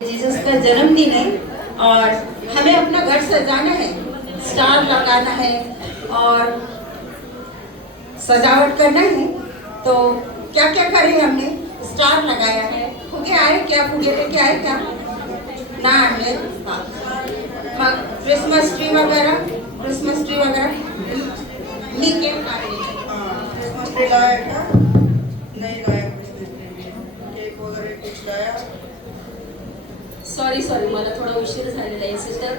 Jesus का जन्मदिन है और हमें अपना घर सजाना है, स्टार लगाना है और सजावट करना है। तो क्या क्या करें? हमने स्टार लगाया है। फुगे आए क्या? फुगे लेके आए क्या? ना आणले। मग क्रिसमस ट्री वगैरह मी केक काढले। क्रिसमस ट्री लाया क्या? नहीं लाया क्रिसमस ट्री, केक वगैरह कुछ लाया? सॉरी मला थोडा उशीर झालेला आहे सिस्टर.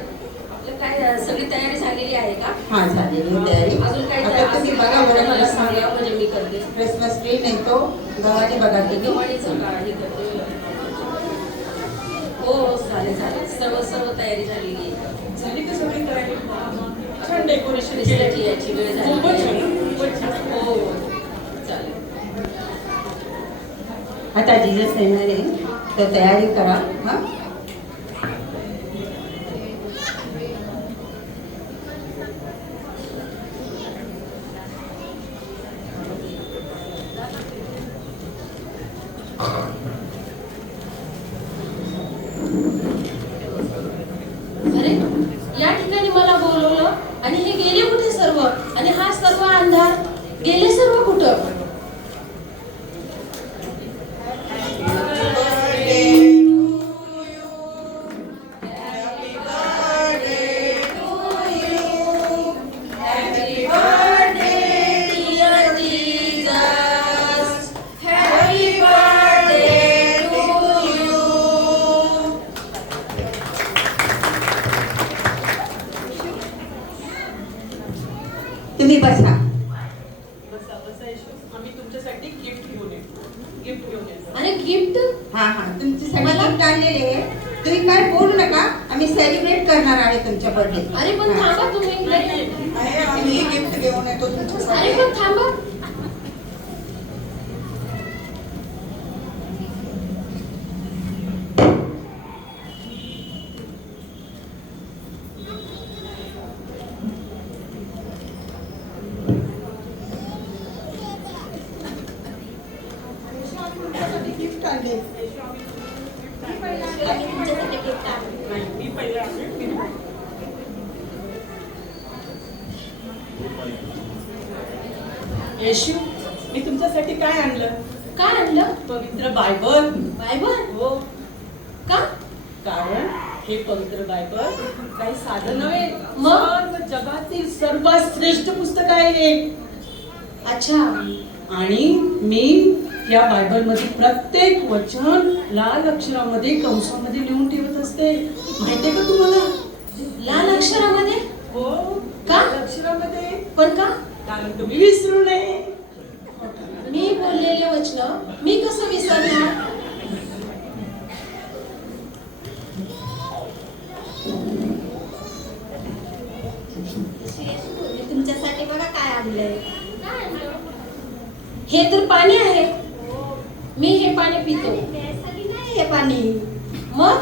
आपलं काय सगळी तयारी झालेली आहे का? हाँ झालेली आहे तयारी. अजून काय आता तुम्ही बघा बरं, मला सांगा म्हणजे मी करते. क्रिसमस ट्री नाही तो गव्हाने बघा तुम्ही. दिवाळीचं काळजी करते. हो चालेल सर्व तयारी झालेली आहे. झाली का सगळी तयारी? छान डेकोरेशन दिसल्याची याची वेळ झाली. खूपच छान. हो चालेल. आता जीजस येणार आहे तर तयारी करा. हा अरे या ठिकाणी मला बोलवलं आणि हे गेले कुठे सर्व? आणि हा सर्व अंधार गेले सर्व कुठं? तुम्ही बसा. बसा येशू. आम्ही तुमच्यासाठी गिफ्ट घेऊन येतो. अरे गिफ्ट? हा तुमच्यासाठी गिफ्ट आणलेले आहे. तुम्ही काय बोलू नका, आम्ही सेलिब्रेट करणार आहे तुमच्या बर्थडे. अरे पण थांबा तुम्ही. आहे आम्ही गिफ्ट घेऊन येतो अरे तुमच्यासाठी. पण थांबा. गिफ्ट आणले. मी पहिले आणले. येशू, मी तुमच्यासाठी काय आणलं? काय आणलं? पवित्र बायबल. बायबल? हो, का? कारण हे पवित्र बायबल काही साधं नव्हे, मग? सर्व जगातील सर्वात श्रेष्ठ पुस्तक आहे हे. अच्छा. आणि मी या बायबल मध्ये प्रत्येक वचन लाल अक्षरामध्ये कंसामध्ये लिहून ठेवत असते. माहितीये का तुम्हाला? लाल अक्षरामध्ये? हो, का? लाल अक्षरामध्ये. पण का? कारण तुम्ही विसरू नये. मी बोललेले वचन मी कसं विसरणार? तुमच्यासाठी बघा काय आणलंय. हे तर पाणी आहे. मी हे पाणी पितो. प्यायसाठी नाही हे पाणी. मग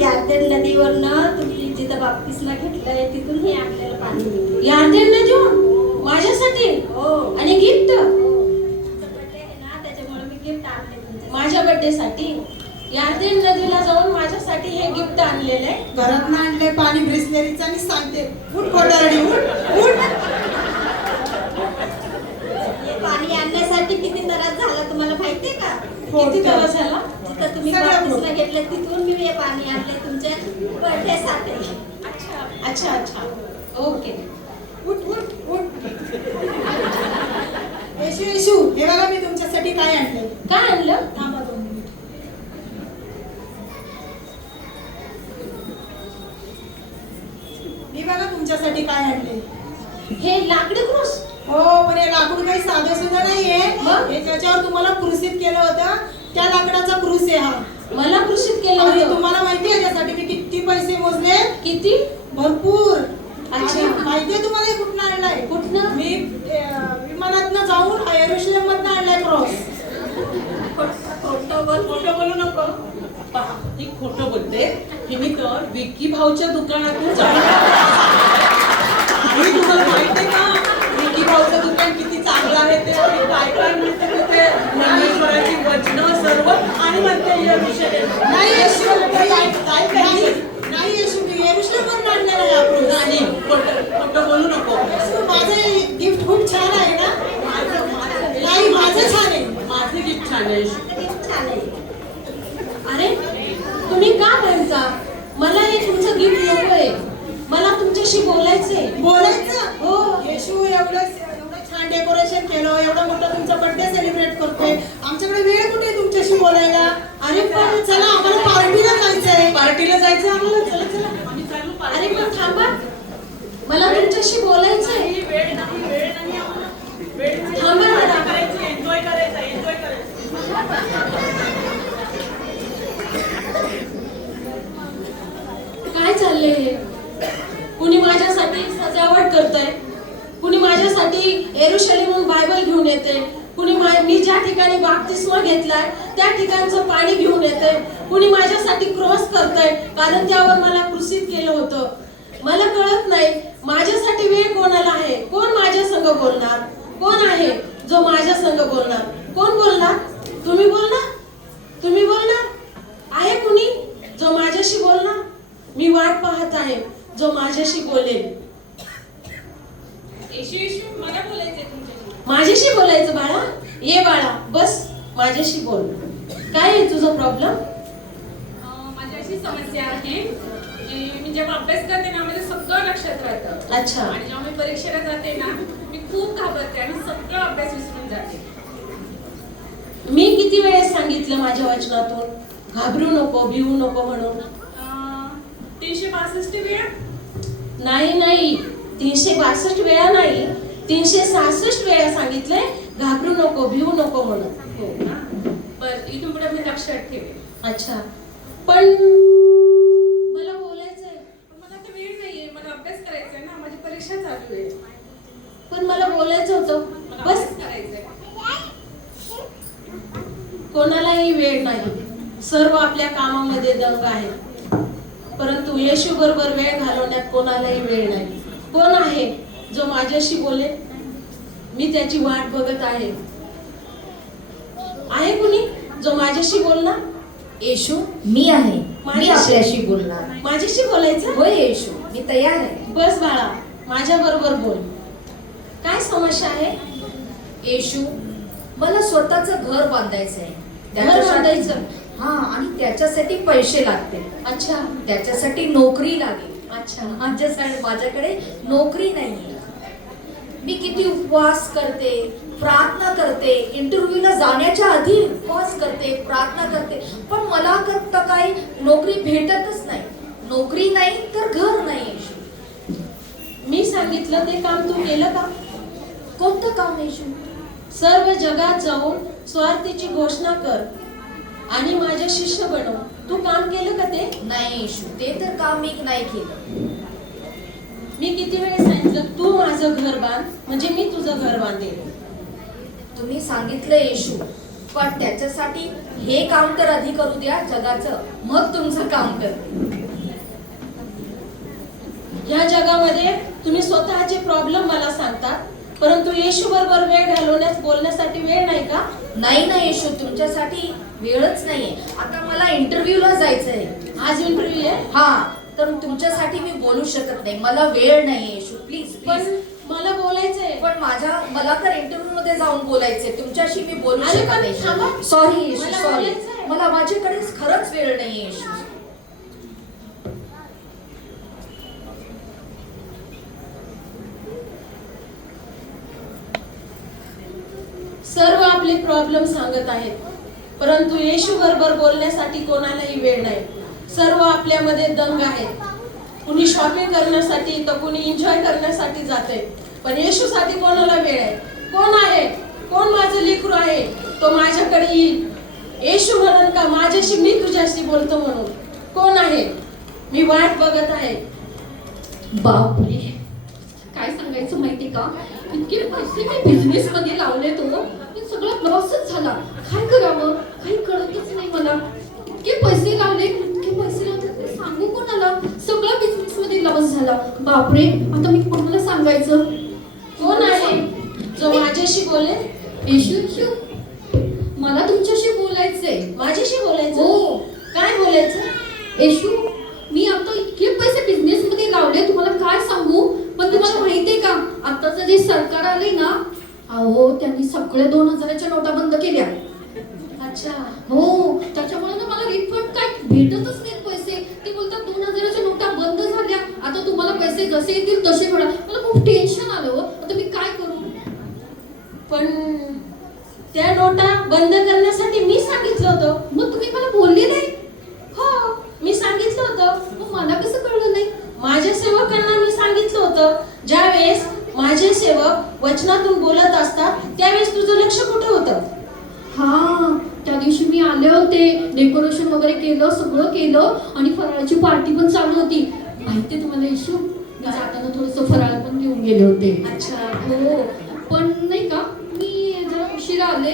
यार्दन नदीवरनं तुम्ही जिथं बाप्तिस्मा घेतलंय तिथून हे आणलेलं पाणी. यार्दन नदीहून माझ्यासाठी? हो. आणि गिफ्ट? तुमचा बर्थडे आहे ना, त्याच्यामुळे मी गिफ्ट आणले तुमच्यासाठी. माझ्या बर्थडे साठी यार्दन नदीला जाऊन माझ्यासाठी हे गिफ्ट आणलेलं आहे. घरात ना आणले पाणी ब्रिस्लेरीचं आणि सांगते उठ कोटारडी उठ. हे पाणी आणण्यासाठी किती त्रास झाला तुम्हाला माहितीये का? किती त्रास झाला? जिथं तुम्ही सगळं बाप्तिस्मा घेतलं तिथून मी हे पाणी आणले तुमच्या बर्थडे साठी. अच्छा ओके. येशू हे बघा मी तुमच्यासाठी काय आणले. काय आणलं? थांबा 2 मिनिट. मी बघा तुमच्यासाठी काय आणले. हे लाकडी क्रूस? हो, पण हे लाकूड काही साधं सुद्धा नाहीये. मग? हे त्याच्यावर तुम्हाला क्रूसित केलं होतं, त्या लाकडाचा क्रूस आहे हा. मला कृषित केलं आणि होतं. तुम्हाला माहिती आहे याच्यासाठी मी किती पैसे मोजले? किती? भरपूर. अच्छा. आणि माहितीये तुम्हाला हे कुठनं आणलाय? कुठनं? मी विमानातनं जाऊन येरुशलेम मधनं आणलाय क्रॉस. खोटं बोलू नको. पहा, ती खोटं बोलते. हे मी तर विकी भाऊच्या दुकानातून आणि तुम्हाला माहितीये का विकी भाऊचं दुकान किती चांगलं आहे ते, आणि काय काय मिळतं तिथे, ज्ञानेश्वराची वचनं सर्व, आणि म्हणते नाही का? मला हे तुमचं गिफ्ट नकोय. मला तुमच्याशी बोलायचंय. बोलायचं हो. येशू एवढं छान डेकोरेशन केलं, एवढा मोठा तुमचा बर्थडे सेलिब्रेट करतोय, आमच्याकडे वेळ कुठे आहे तुमच्याशी बोलायला? अरे पण चला आम्हाला पार्टीला जायचंय. पार्टीला जायचं आम्हाला, चला चला आम्ही चालू अरे पण थांबा, मला तुमच्याशी बोलायचंय. वेळ नाही आम्हाला, वेळ नाही. थांबा जरा. एन्जॉय करायचं. काय चाललंय हे? कुणी माझ्यासाठी सजावट करतंय, कुणी माझ्यासाठी येरुशलेमहून बायबल घेऊन येते, कुणी मी ज्या ठिकाणी बाप्तिस्मा घेतलाय त्या ठिकाणचं पाणी घेऊन येते, कुणी माझ्यासाठी क्रॉस करतंय कारण त्यावर मला क्रुसिफ केलं होतं. मला कळत नाही माझ्यासाठी वेळ कोणाला आहे? कोण माझ्या संग बोलणार? कोण आहे जो माझ्या संग बोलणार? कोण बोलणार? तुम्ही बोलणार? तुम्ही बोलणार? आहे कुणी जो माझ्याशी बोलणार? मी वाट पाहत आहे जो माझ्याशी बोलेल. मला बोलायचंय तुमच्याशी. माझ्याशी बोलायचं बाळा? ये बाळा बस माझ्याशी बोल. काय आहे तुझा प्रॉब्लेम? माझी अशी समस्या आहे की मी जेव्हा अभ्यास करते ना माझं सगळं लक्षात राहतं. अच्छा. आणि जेव्हा मी परीक्षेला जाते ना मी खूप घाबरते आणि सगळं अभ्यास विसरून जाते. मी किती वेळेस सांगितलं माझ्या वचनातून घाबरू नको, भिवू नको म्हणून? 362 वेळा. नाही 362 वेळा नाही, 366 वेळा सांगितलंय घाबरू नको, भिवू नको म्हणून. हो ना. बरं इथून पुढे मी लक्षात ठेवेन. अच्छा. पण मला बोलायचंय. पण मला आता वेळ नाहीये, मला अभ्यास करायचा आहे ना, माझी परीक्षा चालू आहे. पण मला बोलायचं होतं. मला बस. अभ्यास करायचा आहे. कोणालाही वेळ नाही, सर्व आपल्या कामामध्ये दंग आहे. परंतु येशू बरोबर वेळ घालवण्यात कोणालाही वेळ नाही. कोण आहे जो माझ्याशी बोले? मी त्याची वाट बघत आहे. आहे कुणी जो माझ्याशी बोलणार? येशू मी आहे, मी आपल्याशी बोलणार. माझ्याशी बोलायचं? होय येशू, मी तयार आहे. बस बाळा माझ्या बरोबर बोल. काय समस्या आहे? येशू मला स्वतःचं घर बांधायचं आहे. घर बांधायचं? हा, आणि त्याच्यासाठी पैसे लागतील. अच्छा. त्याच्यासाठी नोकरी लागेल. अच्छा. माझ्याकडे नोकरी नाहीये. मी किती उपवास करते, प्रार्थना करते, इंटरव्ह्यूला जाण्याच्या आधी उपवास करते, प्रार्थना करते, पण मला आता काही नोकरी भेटतच नाही. नोकरी नाही तर घर नाही. येशू मी सांगितलं ते काम तू केलं का? कोणतं काम येशू? सर्व जगात जाऊन स्वार्थीची घोषणा कर आणि माझे शिष्य बनव. तू काम केलं का ते? नाही येशू, ते तर काम मी नाही केलं. मी किती वेळेस सांगितलं तू माझं घर बांध म्हणजे मी तुझं घर बांधेन. तुम्ही सांगितलं येशू, पण त्याच्यासाठी हे काम तर आधी करू द्या जगाचं, मग तुमचं काम करते. या जगामध्ये तुम्ही स्वतःचे प्रॉब्लेम मला सांगतात, परंतु येशू बरोबर वेळ घालवण्यास बोलण्यासाठी वेळ नाही का? नाही ना येशू, तुमच्यासाठी वेळच नाहीये. आता मला इंटरव्ह्यूला जायचंय. आज इंटरव्ह्यू आहे. हा, तर तुमच्यासाठी मी बोलू शकत नाही. मला वेळ नाहीये येशू, प्लीज पण प्लीज. मला बोलायचंय. पण मला तर इंटरव्ह्यू मध्ये जाऊन बोलायचंय. तुमच्याशी मी बोलू अरे शकत पण नाही. थांबा. सॉरी येशू, मला सॉरी. बोलायचंय. मला माझ्याकडे खरंच वेळ नाहीये येशू. सर्व आपले प्रॉब्लेम सांगत आहेत, परंतु येशू बरोबर बोलण्यासाठी कोणालाही वेळ नाही. सर्व आपल्यामध्ये दंग आहेत. कुणी शॉपिंग करण्यासाठी तर कुणी एन्जॉय करण्यासाठी जाते, पण येशूसाठी कोणाला वेळ आहे? कोण आहे? कोण माझं लेकरू आहे तो माझ्याकडे येईल? येशू म्हणून का माझ्याशी मी तुझ्याशी बोलतो म्हणून? कोण आहे? मी वाट बघत आहे. बापरे, काय सांगायचं माहिती का? इतके पैसे मी बिझनेस मध्ये लावले तो, पण सगळं लॉसच झाला. काय करावं काही कळतच नाही मला. इतके पैसे लावले सांगू कोणाला? सगळं बिझनेस मध्ये लॉस झाला. बापरे, आता मी कोणाला सांगायचं? कोण आहे जो माझ्याशी बोलेल? येशू, मला तुमच्याशी बोलायचंय. माझ्याशी बोलायचं? हो. काय बोलायचं? येशू, मी आता इतके पैसे बिझनेस मध्ये लावले तुम्हाला काय सांगू. पण तुम्हाला माहितीये का, आताचं जे सरकार आले ना, अहो त्यांनी सगळे 2000च्या नोटा बंद केल्या. अच्छा. हो, त्याच्यामुळे ना मला रिफंड काय भेटतच नाहीत पैसे. ते जसे येतील तसे म्हणा. मला खूप टेन्शन आलं हो. आता मी काय करू? पण त्या नोटा बंद करण्यासाठी मी सांगितलं होतं. मग तुम्ही मला बोलले नाही? हो, मी सांगितलं होतं. मग मला कसं कळलं नाही? माझ्या सेवकांना मी सांगितलं होतं. ज्यावेळेस माझे सेवक वचनातून बोलत असतात त्यावेळेस तुझं लक्ष कुठे होतं? हा, त्या दिवशी मी आले होते, डेकोरेशन वगैरे केलं, सगळं केलं आणि फराळाची पार्टी पण चालू होती. माहितीये तुम्हाला इशू, मी जाताना थोडंसं फराळ पण घेऊन गेले होते. अच्छा. हो, पण नाही का मी जरा उशिरा आले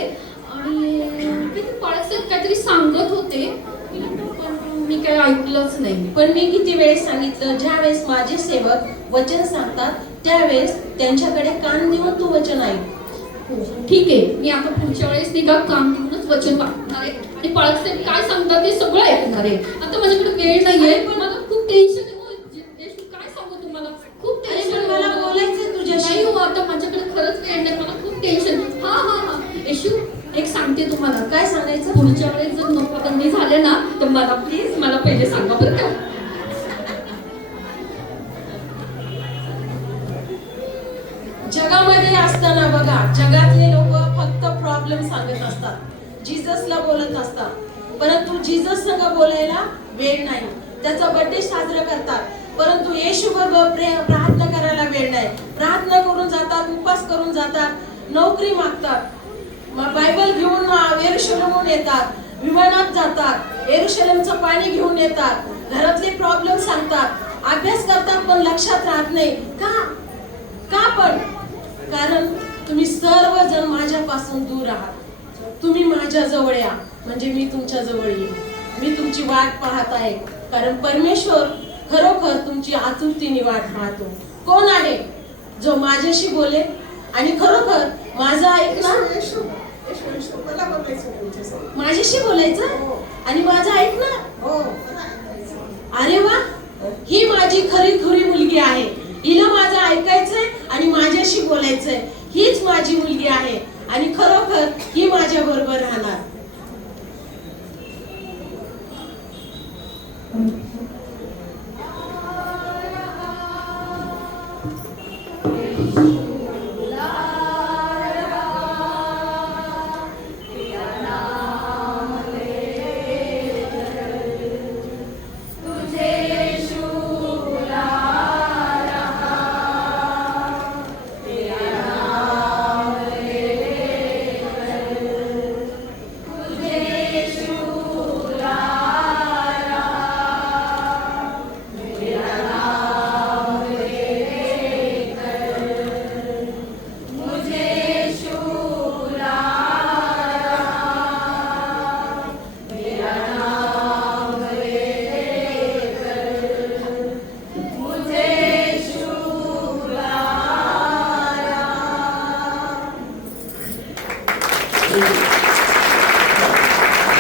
आणि ते पाळसाहेब काहीतरी सांगत होते, पण मी काही ऐकलंच नाही. पण मी किती वेळेस सांगितलं, ज्या वेळेस माझे सेवक वचन सांगतात त्यावेळेस त्यांच्याकडे कान देऊन तू वचन ऐक. हो, ठीक आहे, मी आता पुढच्या वेळेस नाही का काम घेऊनच वचन वाटणार आहे आणि पाळसाहेब काय सांगतात ते सगळं ऐकणार आहे. आता माझ्याकडे वेळ नाहीये, पण मला खूप टेन्शन आहे. काय सांगू तुम्हाला, खूप अरे टेन्शन पण मला बोलायचंय तुझ्याशी. नाही हो, आता माझ्याकडे खरंच वेळ नाही, मला खूप टेन्शन. हा हा हा यशू, एक सांगते तुम्हाला. काय सांगायचं? पुढच्या वेळेस जर नोटाबंदी झाले ना तर मला प्लीज मला पहिले सांगा बरं का. जगामध्ये असताना बघा, जगातले लोक फक्त प्रॉब्लेम सांगत असतात, जीससला बोलत असतात, परंतु जीसस संग बोलायला वेळ नाही. त्याचा बर्थडे साजरा करतात, परंतु येशू बरोबर प्रार्थना करायला वेळ नाही. प्रार्थना करून जातात, उपवास करून जातात, नोकरी मागतात, बायबल घेऊन येरुशलेमहून येतात, विमानात जातात, येरुशलेमचं पाणी घेऊन येतात, घरातले प्रॉब्लेम सांगतात, अभ्यास करतात पण लक्षात राहत नाही. का पण? कारण तुम्ही सर्वजण माझ्यापासून दूर आहात. तुम्ही माझ्या जवळ या म्हणजे मी तुमच्या जवळ येईन. मी तुमची वाट पाहत आहे, कारण परमेश्वर खरोखर तुमची आतुरतेने वाट पाहतो. कोण आहे जो माझ्याशी बोले आणि खरोखर माझं ऐकणार? मला बोलायचं तुमच्यासोबत. माझ्याशी बोलायचं आणि माझं ऐकणार? हो. अरे वा, ही माझी खरी मुलगी आहे. हिला माझं ऐकायचंय आणि माझ्याशी बोलायचंय.